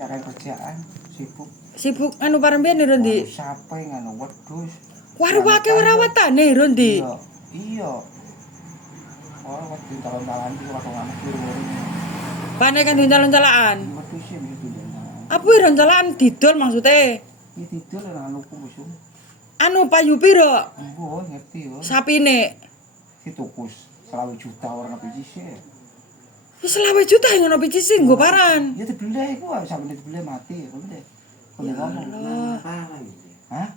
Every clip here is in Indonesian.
cara kerjaan sibuk. Sibuk anu parembene Rondi. Sape ngono wedhus. Waru wake ora watane Rondi. Iya. Oh, waktu calon-calon iki waktu ngamek kiri-kiri. Pane kan calon-calaan. Wedhus sih gitu. Apa roncalaan didol maksude? Iki didol ora nuku wis. Anu payu piro? Mbok ngerti yo. Sapine. Ditukus 20 juta orang biji sih. Wis 20 juta ngono biji sing nggo paran. Ya dibeli iku sampe dibeli mati, dibeli. Kalau ngomong. Hah?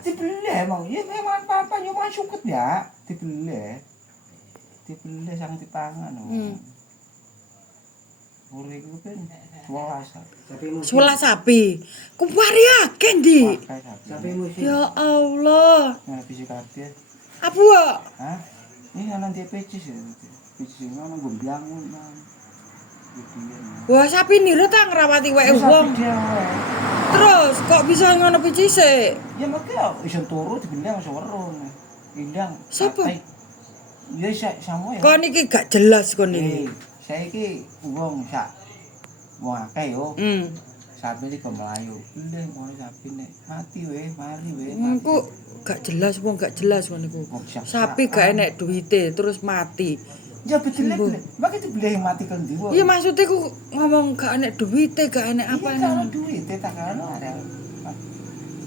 Dibeli emang, ya memang apa yo man suket ya, dibeli. Dibeli sangat dipangan. Uri iku kan 12. 11 sapi. Kuwari akeh ndi? Ya Allah. Nah, biji kabeh. Apa kok? Hah? Ini anak dia pecis ya. Pecis ngono gombiangun. Wah, sapi nira ta ngrawati wae wong. Terus kok bisa ngono picise? Ya makanya iso turu dibendang iso werung. Indang. Sopo? Ya samo ya. Kon iki gak jelas kon iki. Saiki wong sak wong akeh yo. Sapi iki mlayu. Ndeng ngono sapi nek mati mari Engko gak jelas wong gak jelas ngono iku. Sapi gak enek duwite terus mati. Ya betul lek. Maka dibeli mati kan diwo. Iya maksudnya ku ngomong gak enek duwite, gak enek apa ini. Kalau duwite tak ada.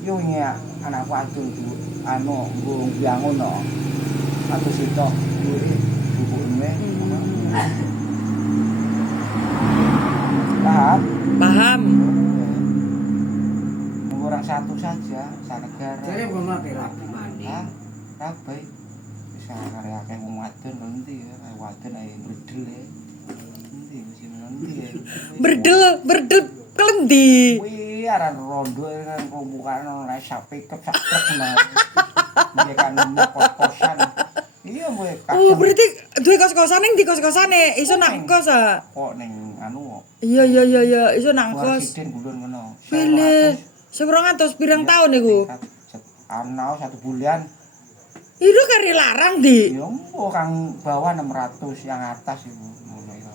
Yo nya anakku atuh itu anu mbung yang ngono. Atuh sitok duit ibuke. Paham. Orang satu saja, sanegara. Jadi ngomong rapi mandi. Rapi. Bisa karya akeh wong wadon nanti ya, wadon ae bredel ya. Nanti mesti nanti ya. Berdel klendi. Kuwi aran rondo kan pembukaan ora sapi kep sak truk nah. Dia kan kos-kosan. Iya kowe. Oh, berarti duwe kos-kosan ning di kos-kosane, iso nak kos ah. Kok ning anu kok. Iya, iso nak kos. Presiden bulan ngono. Pilih 200 pirang tahun iku. Ana 1 bulan. Itu kari larang di. Ya mbok kang bawah 600 yang atas iku ngono ya.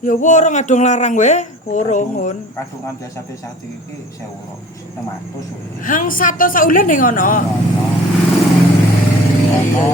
Ya orang adong larang we, ngon. Kadungan biasa-biasa iki 1.600. Hang 1 saulan ning ngono. Ono.